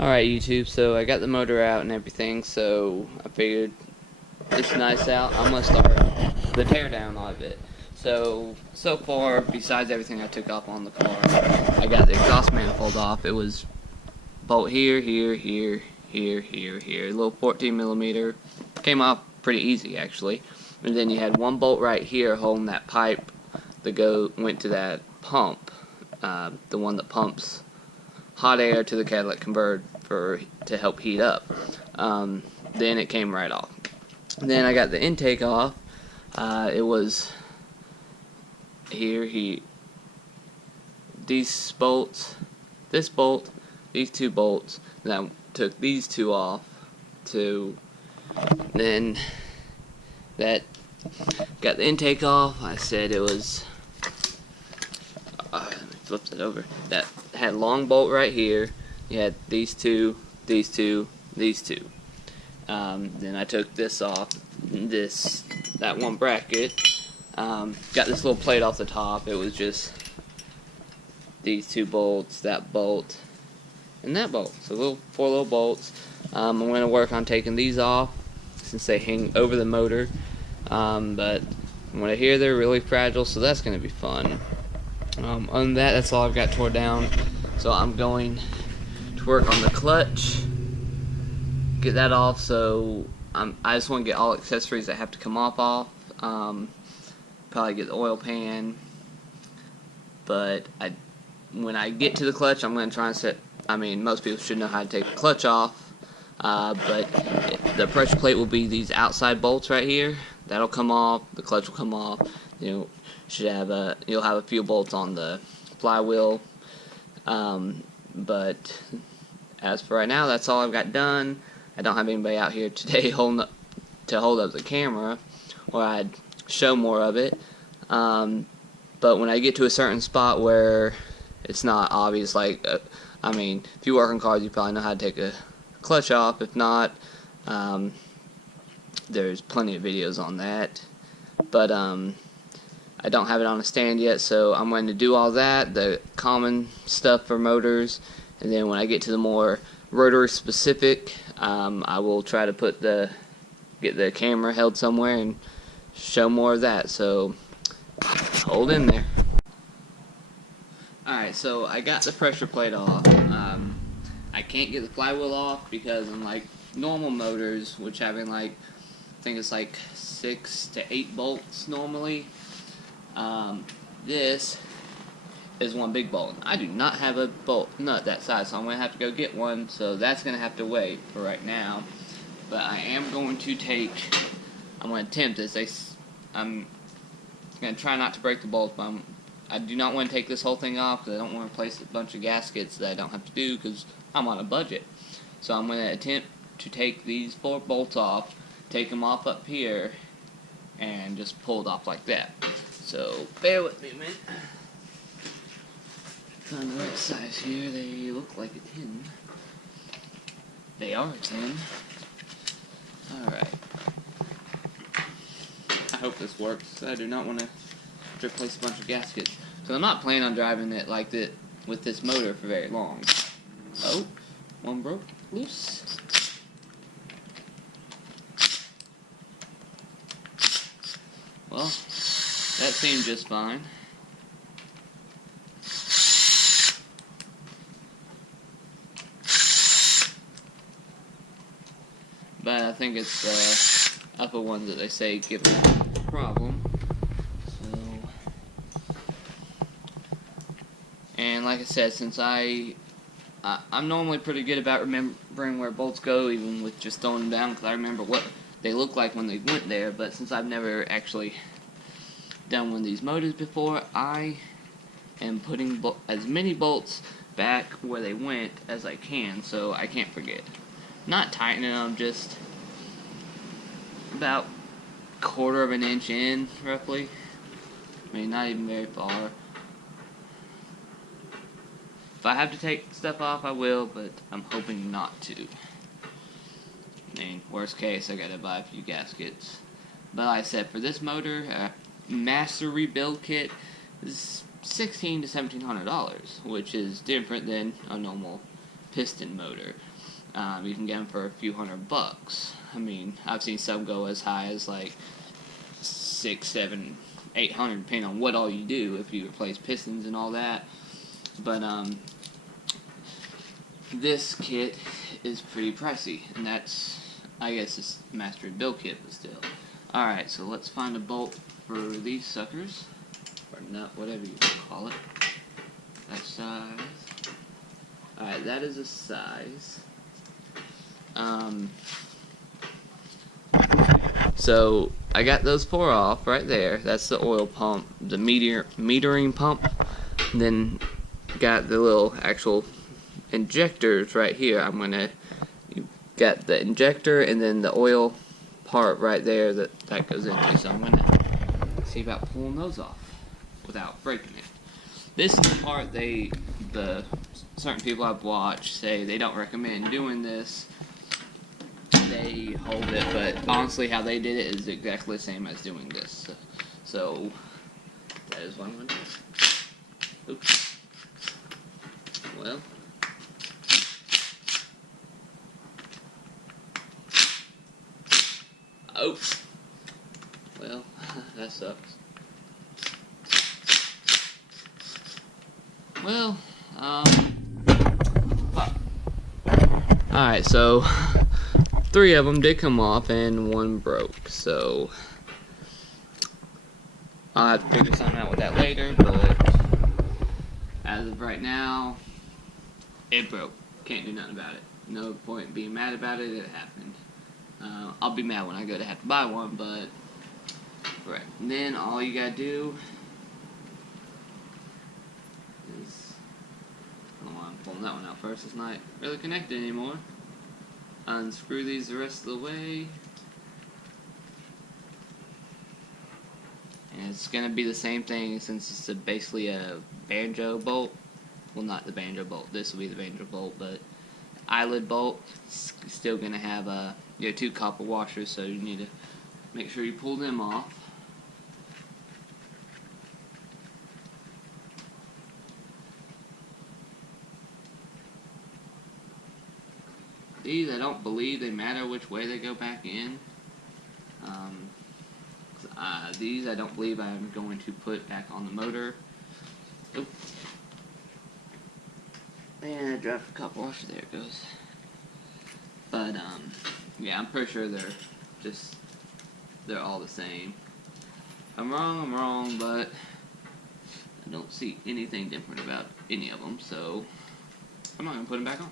Alright YouTube, so I got the motor out and everything, so I figured it's nice out. I'm going to start the teardown of it. So far, besides everything I took off on the car, I got the exhaust manifold off. It was bolt here, here, here, here, here, here. A little 14mm. Came off pretty easy actually. And then you had one bolt right here holding that pipe that went to that pump, the one that pumps hot air to the catalytic converter to help heat up. Then it came right off. Then I got the intake off. It was here, these bolts, this bolt, these two bolts. Then I took these two off then that got the intake off. I said it was let me flip it over. That had a long bolt right here. You had these two, these two, these two. Then I took this off, that one bracket. Got this little plate off the top. It was just these two bolts, that bolt, and that bolt. So four little bolts. I'm going to work on taking these off since they hang over the motor. But when I hear they're really fragile, so that's going to be fun. Other than that, that's all I've got tore down. So I'm going to work on the clutch, get that off. So I just want to get all accessories that have to come off. Probably get the oil pan. But when I get to the clutch, I'm going to try and set. I mean, most people should know how to take the clutch off. But the pressure plate will be these outside bolts right here. That'll come off. The clutch will come off. You'll have a few bolts on the flywheel. But as for right now, that's all I've got done. I don't have anybody out here today to hold up the camera, or I'd show more of it. But when I get to a certain spot where it's not obvious, like I mean, if you work on cars, you probably know how to take a clutch off. If not, there's plenty of videos on that. But I don't have it on a stand yet, so I'm going to do all that, the common stuff for motors, and then when I get to the more rotary specific, I will try to get the camera held somewhere and show more of that. So hold in there. Alright, so I got the pressure plate off. I can't get the flywheel off because unlike normal motors, which having I think it's 6 to 8 bolts normally, this is one big bolt. I do not have a bolt nut that size, so I'm going to have to go get one, so that's going to have to wait for right now. But I am going to I'm going to attempt this. I'm going to try not to break the bolts, but I do not want to take this whole thing off because I don't want to replace a bunch of gaskets that I don't have to do because I'm on a budget. So I'm going to attempt to take these 4 bolts off, take them off up here, and just pull it off like that. So bear with me a minute. Find the right size here. They look like a 10. They are a 10. Alright. I hope this works. I do not want to replace a bunch of gaskets. So I'm not planning on driving it like that with this motor for very long. Oh, one broke loose. Well, that seemed just fine. But I think it's the upper ones that they say give a problem. And like I said, since I'm normally pretty good about remembering where bolts go, even with just throwing them down, because I remember what they look like when they went there. But since I've never actually done one of these motors before, I am putting as many bolts back where they went as I can, so I can't forget. Not tightening them, just about 1/4 of an inch in, roughly. I mean, not even very far. If I have to take stuff off, I will, but I'm hoping not to. I mean, worst case, I gotta buy a few gaskets. But like I said, for this motor, master rebuild kit is $1,600 to $1,700, which is different than a normal piston motor. You can get them for a few $100. I mean, I've seen some go as high as like 6, 7, 800, depending on what all you do, if you replace pistons and all that. But this kit is pretty pricey, and that's, I guess it's mastered build kit, but still. Alright, so let's find a bolt for these suckers, or nut, whatever you call it. That size. Alright, that is a size. So I got those 4 off right there. That's the oil pump, the metering pump. And then got the little actual injectors right here. You got the injector and then the oil part right there that goes into. So I'm gonna see about pulling those off without breaking it. This is the part the certain people I've watched say they don't recommend doing this. They hold it, but honestly how they did it is exactly the same as doing this. So that is what I'm going to do. Oops. Well. Oh. Well, that sucks. Well, alright, so 3 of them did come off and 1 broke, so I'll have to figure something out with that later, but as of right now, it broke. Can't do nothing about it. No point in being mad about it, it happened. I'll be mad when I go to have to buy one, but right. And then all you gotta do is, I don't know why I'm pulling that one out first, it's not really connected anymore. Unscrew these the rest of the way. And it's going to be the same thing since it's basically a banjo bolt. Well, not the banjo bolt. This will be the banjo bolt, but the eyelid bolt is still going to have your 2 copper washers, so you need to make sure you pull them off. These, I don't believe they matter which way they go back in. These, I don't believe I'm going to put back on the motor. Oop. And I dropped a copper washer. There it goes. But, yeah, I'm pretty sure they're all the same. I'm wrong, but I don't see anything different about any of them, so I'm not going to put them back on.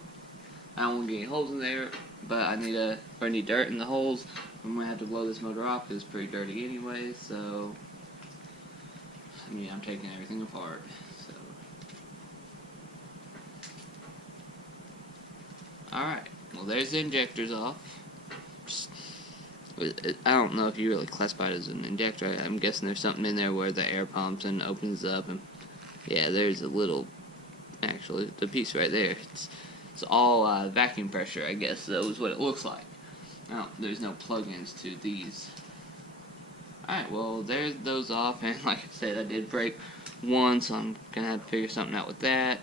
I don't want to get any holes in there, but I need dirt in the holes. I'm going to have to blow this motor off because it's pretty dirty anyway, so I mean, I'm taking everything apart, so. Alright, well there's the injectors off. I don't know if you really classify it as an injector. I'm guessing there's something in there where the air pumps and opens up, and yeah, there's a little, actually, the piece right there. It's all vacuum pressure, I guess. That was what it looks like. Now, there's no plug-ins to these. Alright, well, there's those off, and like I said, I did break one, so I'm gonna have to figure something out with that.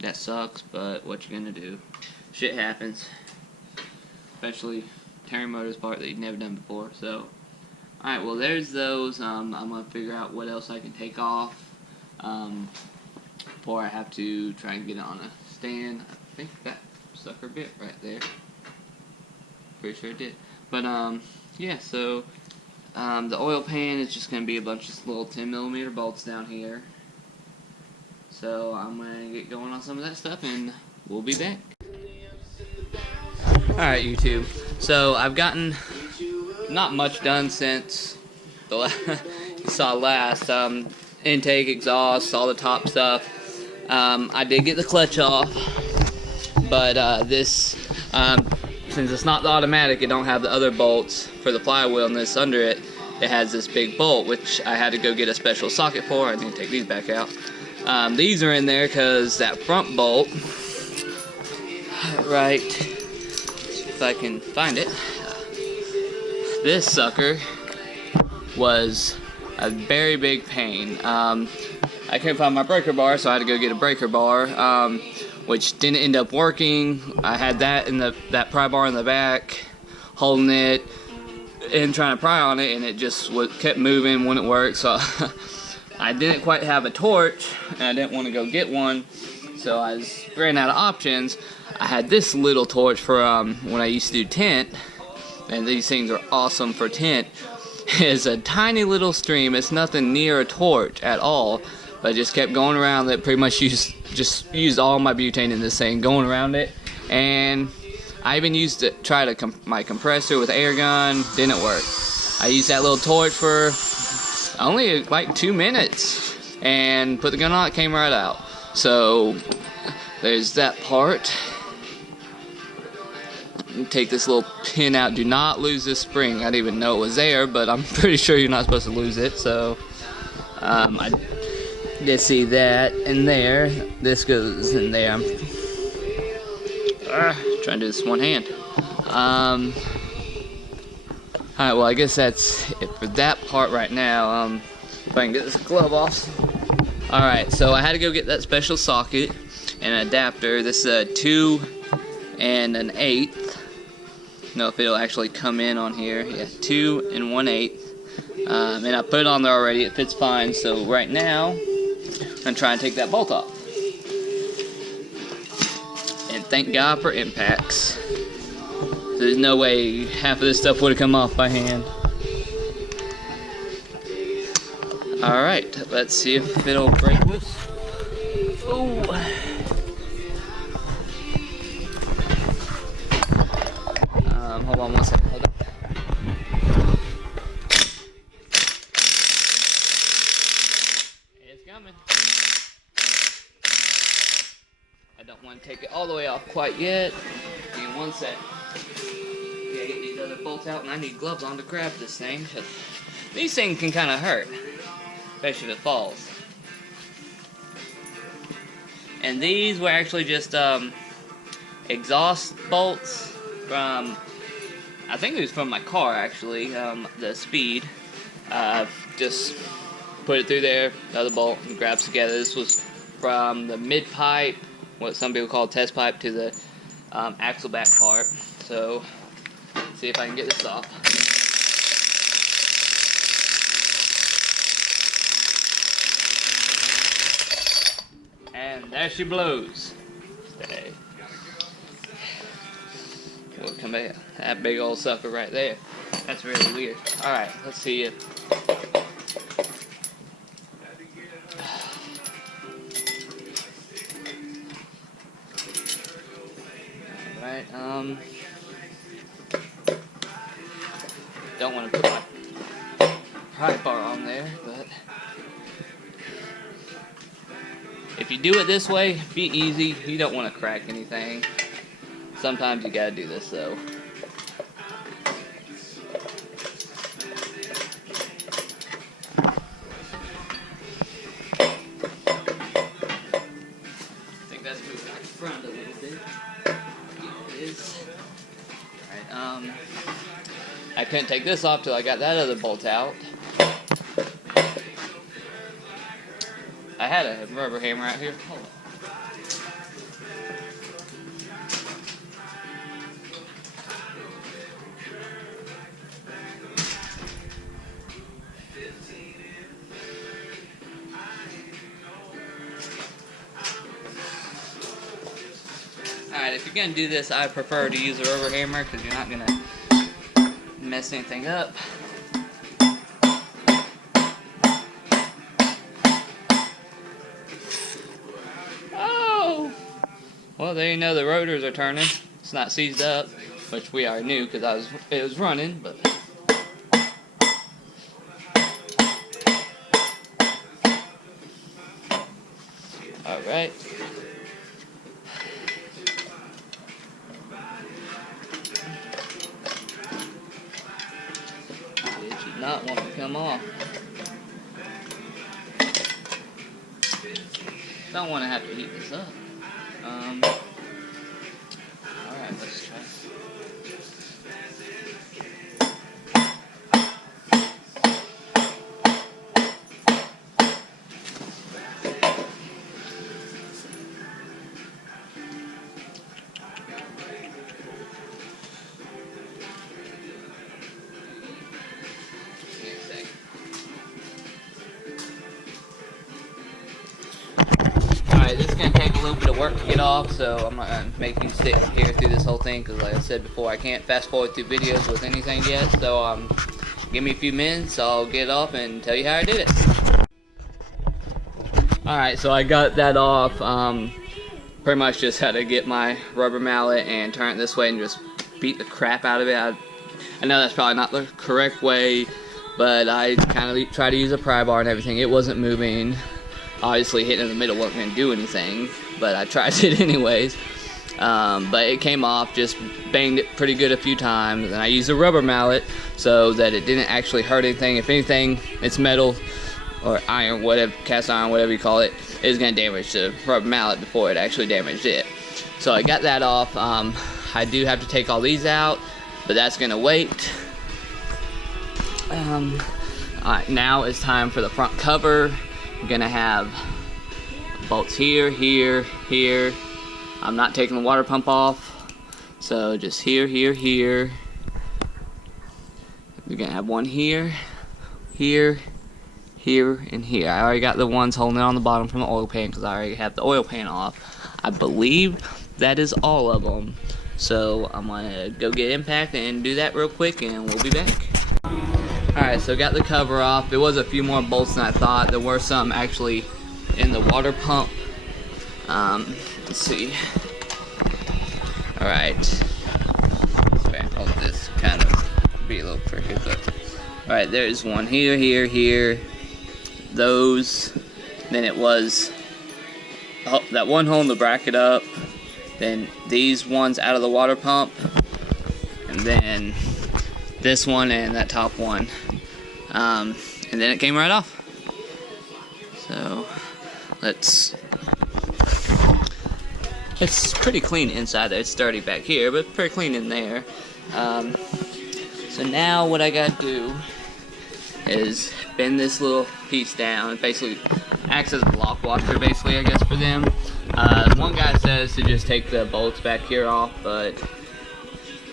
That sucks, but what you gonna do? Shit happens. Especially tearing motors apart that you've never done before, so. Alright, well, there's those. I'm gonna figure out what else I can take off. Before I have to try and get it on a stand. I think that sucker bit right there. Pretty sure it did. But yeah, so the oil pan is just gonna be a bunch of little 10mm bolts down here. So I'm gonna get going on some of that stuff and we'll be back. Alright, YouTube. So I've gotten not much done since the you saw last. Intake, exhaust, all the top stuff. I did get the clutch off, but this, since it's not the automatic, it don't have the other bolts for the flywheel, and this under it, it has this big bolt, which I had to go get a special socket for. I need to take these back out. These are in there because that front bolt, right, if I can find it, this sucker was a very big pain. I couldn't find my breaker bar, so I had to go get a breaker bar. which didn't end up working. I had that in that pry bar in the back, holding it and trying to pry on it, and it just kept moving, wouldn't work. So I didn't quite have a torch, and I didn't want to go get one, so I ran out of options. I had this little torch for when I used to do tent, and these things are awesome for tent. It's a tiny little stream. It's nothing near a torch at all, but I just kept going around it. Pretty much used all my butane in this thing, going around it. And I even used it, my compressor with air gun, didn't work. I used that little torch for only like 2 minutes and put the gun on, it came right out. So there's that part. Take this little pin out. Do not lose this spring. I didn't even know it was there, but I'm pretty sure you're not supposed to lose it. So I did see that in there. This goes in there. I'm trying to do this one hand. Alright, well, I guess that's it for that part right now. If I can get this glove off. Alright, so I had to go get that special socket and an adapter. This is a 2 and an 1/8. Know if it'll actually come in on here. Yeah, 2 and 1/8. And I put it on there already. It fits fine. So right now, I'm gonna try and take that bolt off. And thank God for impacts. There's no way half of this stuff would have come off by hand. All right, let's see if it'll break loose. Oh. Hold on one second, hold on. It's coming. I don't want to take it all the way off quite yet. Give me 1 sec. Okay, get these other bolts out, and I need gloves on to grab this thing, because these things can kind of hurt, especially if it falls. And these were actually just exhaust bolts from, I think it was from my car actually, the Speed. Just put it through there, the other bolt, and grabs together. This was from the mid pipe, what some people call test pipe, to the axle back part. So, let's see if I can get this off. And there she blows. Stay. We'll come back. That big old sucker right there. That's really weird. Alright, let's see it. Alright, don't want to put my pry bar on there, but if you do it this way, be easy. You don't want to crack anything. Sometimes you gotta do this though. I think that's moved back front a little bit. It is. Alright, I couldn't take this off till I got that other bolt out. I had a rubber hammer out here. Hold on. Alright, if you're going to do this, I prefer to use a rubber hammer because you're not going to mess anything up. Oh! Well, there you know the rotors are turning. It's not seized up, which we already knew because it was running, but... Alright. It should not want to come off. Don't want to have to heat this up. Alright, let's try. work to get off, so I'm not going to make you sit here through this whole thing, because like I said before, I can't fast forward through videos with anything yet. So give me a few minutes, I'll get off and tell you how I did it. Alright, so I got that off. Pretty much just had to get my rubber mallet and turn it this way and just beat the crap out of it. I know that's probably not the correct way, but I kind of tried to use a pry bar and everything. It wasn't moving. Obviously hitting in the middle wasn't going to do anything, but I tried it anyways. But it came off, just banged it pretty good a few times, and I used a rubber mallet so that it didn't actually hurt anything. If anything, it's metal or iron, whatever, cast iron, whatever you call it, is going to damage the rubber mallet before it actually damaged it. So I got that off. I do have to take all these out, but that's going to wait. Alright, now it's time for the front cover. I'm going to have bolts here, here, here. I'm not taking the water pump off, so just here, here, here. We're going to have one here, here, here, and here. I already got the ones holding it on the bottom from the oil pan because I already have the oil pan off. I believe that is all of them. So I'm going to go get impact and do that real quick, and we'll be back. Alright, so got the cover off. There was a few more bolts than I thought. There were some actually in the water pump. Let's see. Alright. Sorry, hold this kind of be a little tricky, but alright, there's one here, here, here. Those. Then it was that one holding the bracket up. Then these ones out of the water pump. And then this one and that top one. And then it came right off. So it's pretty clean inside there. It's dirty back here, but pretty clean in there. So now what I gotta do is bend this little piece down. It basically acts as a block washer, basically, I guess, for them. One guy says to just take the bolts back here off, but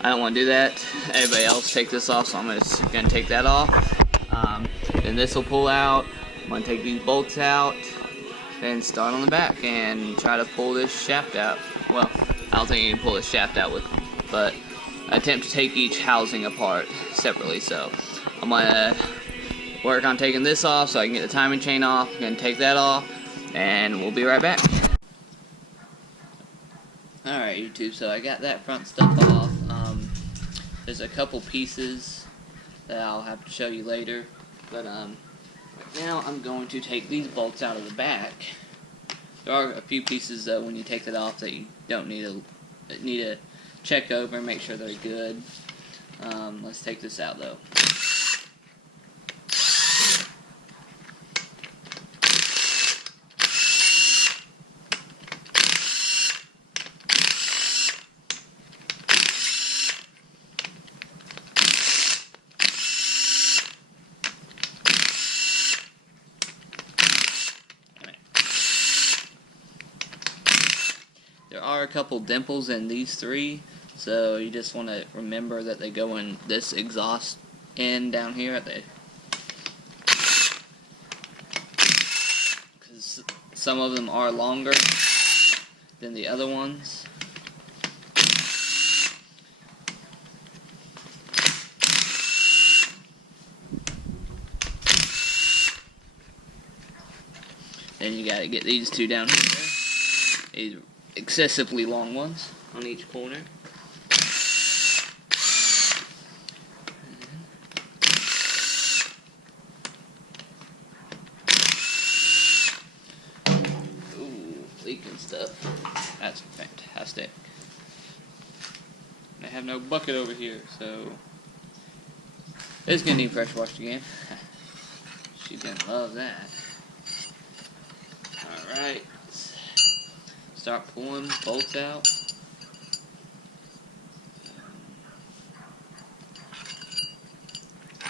I don't want to do that. Everybody else take this off, so I'm just gonna take that off. Then this will pull out. I'm gonna take these bolts out, then start on the back and try to pull this shaft out. Well, I don't think you can pull this shaft out with, but I attempt to take each housing apart separately. So I'm gonna work on taking this off so I can get the timing chain off. I'm gonna take that off, and we'll be right back. Alright, YouTube, so I got that front stuff off. There's a couple pieces that I'll have to show you later, but right now I'm going to take these bolts out of the back. There are a few pieces though when you take that off that you don't need to check over and make sure they're good. Let's take this out though. There are a couple dimples in these three, so you just want to remember that they go in this exhaust end down here at the, because some of them are longer than the other ones. Then you gotta get these two down here. These excessively long ones on each corner. Ooh, leaking stuff. That's fantastic. I have no bucket over here, so it's gonna need pressure washed again. She's gonna love that. Alright. Start pulling bolts out.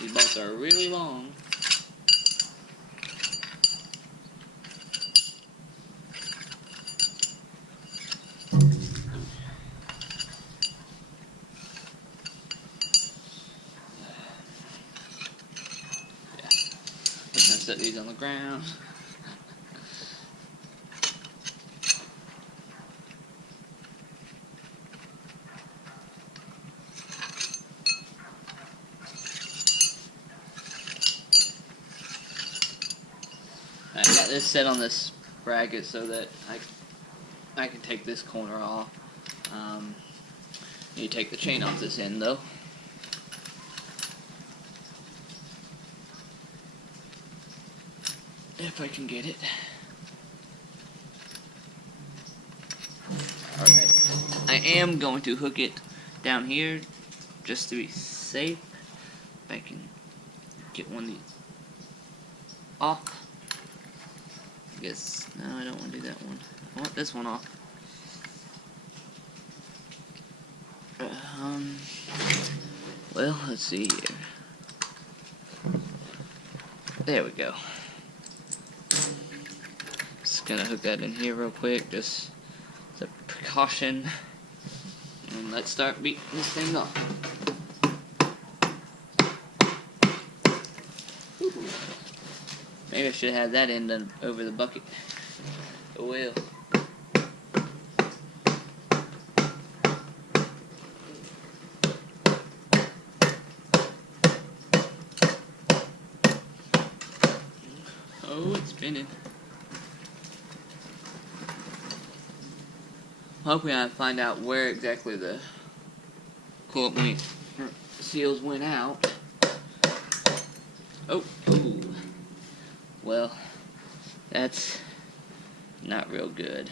These bolts are really long. Yeah. Just gonna set these on the ground. this set on this bracket so that I can take this corner off. You take the chain off this end though. If I can get it. Alright. I am going to hook it down here just to be safe. If I can get one of these off. I guess, no, I don't want to do that one. I want this one off. Well, let's see here. There we go. Just gonna hook that in here real quick, just as a precaution. And let's start beating this thing up. Maybe I should have that end done over the bucket. Oh well. Oh, it's spinning. Hopefully I find out where exactly the coolant seals went out. Oh, ooh. Well, that's not real good.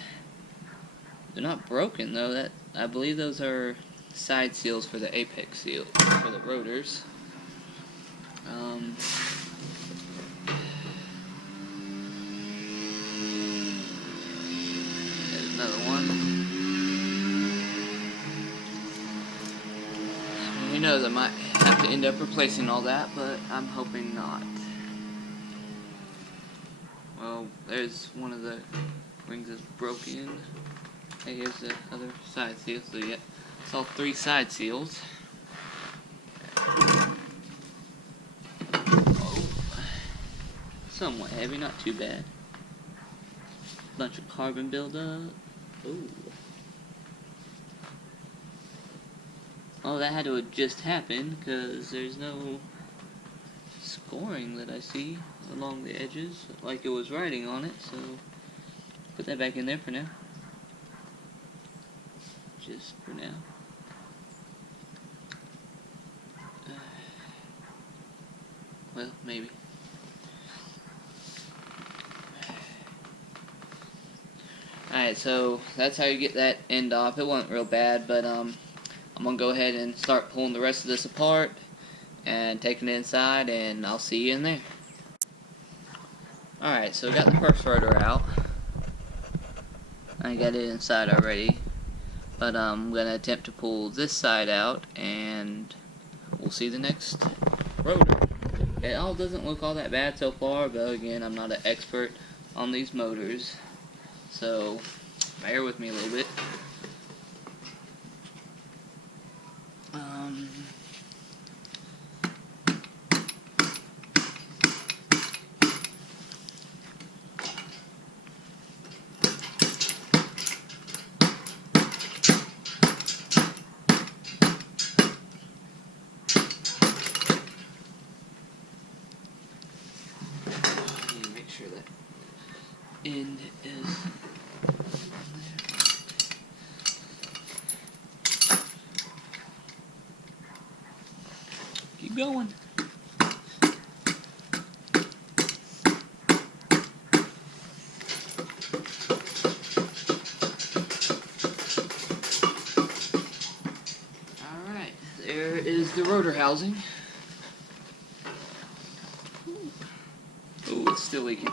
They're not broken though. I believe those are side seals for the apex seal for the rotors. There's another one. Who knows, I might have to end up replacing all that, but I'm hoping not. Well, there's one of the rings that's broken. Hey, here's the other side seal. So yeah, it's all 3 side seals. Oh. Somewhat heavy, not too bad. Bunch of carbon buildup. Ooh. Oh, that had to have just happened because there's no scoring that I see along the edges like it was writing on it, so put that back in there for now. Just for now. Well, maybe. Alright, so that's how you get that end off. It wasn't real bad, but I'm gonna go ahead and start pulling the rest of this apart and taking it inside, and I'll see you in there. Alright, so we got the first rotor out. I got it inside already, but I'm gonna attempt to pull this side out, and we'll see the next rotor. It all doesn't look all that bad so far, but again, I'm not an expert on these motors, so bear with me a little bit. Make sure that end is keep going. Alright, there is the rotor housing. Oh, it's still leaking.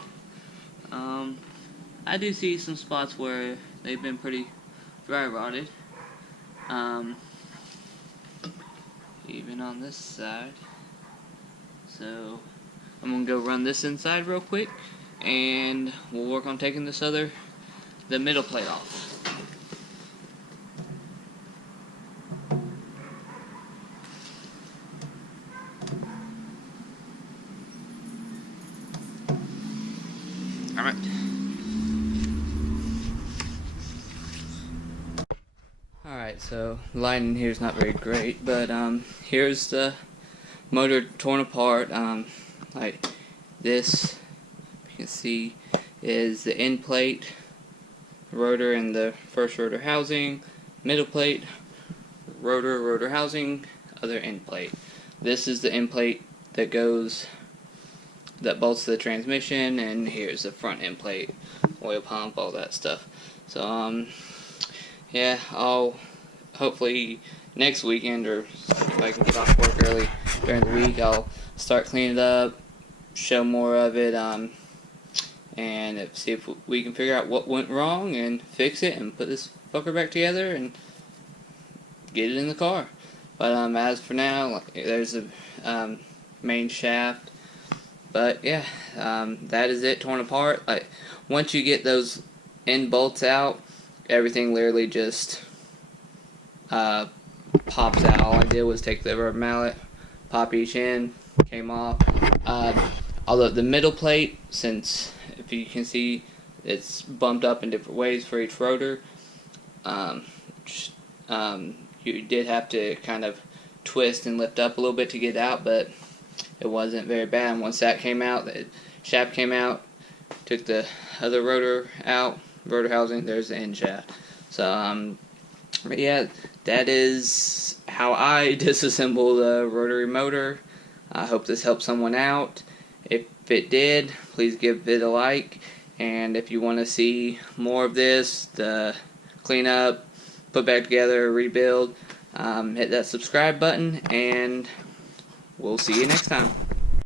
I do see some spots where they've been pretty dry rotted. Even on this side. So I'm gonna go run this inside real quick, and we'll work on taking the middle plate off. Alright. Alright, so lighting here is not very great, but here's the motor torn apart. Like this, you can see is the end plate, rotor in the first rotor housing, middle plate, rotor housing, other end plate. This is the end plate that bolts the transmission, and here's the front end plate, oil pump, all that stuff. So yeah, I'll hopefully next weekend, or if I can get off work early during the week, I'll start cleaning it up, show more of it, and see if we can figure out what went wrong and fix it and put this fucker back together and get it in the car. But as for now, there's a main shaft. But yeah, that is it, torn apart. Like, once you get those end bolts out, everything literally just pops out. All I did was take the rubber mallet, pop each end, came off. Although the middle plate, since if you can see, it's bumped up in different ways for each rotor. You did have to kind of twist and lift up a little bit to get it out, but it wasn't very bad. And once that came out, the shaft came out, took the other rotor out, rotor housing, there's the end shaft. So, but yeah, that is how I disassemble the rotary motor. I hope this helped someone out. If it did, please give it a like. And if you want to see more of this, the cleanup, put back together, rebuild, hit that subscribe button, and we'll see you next time.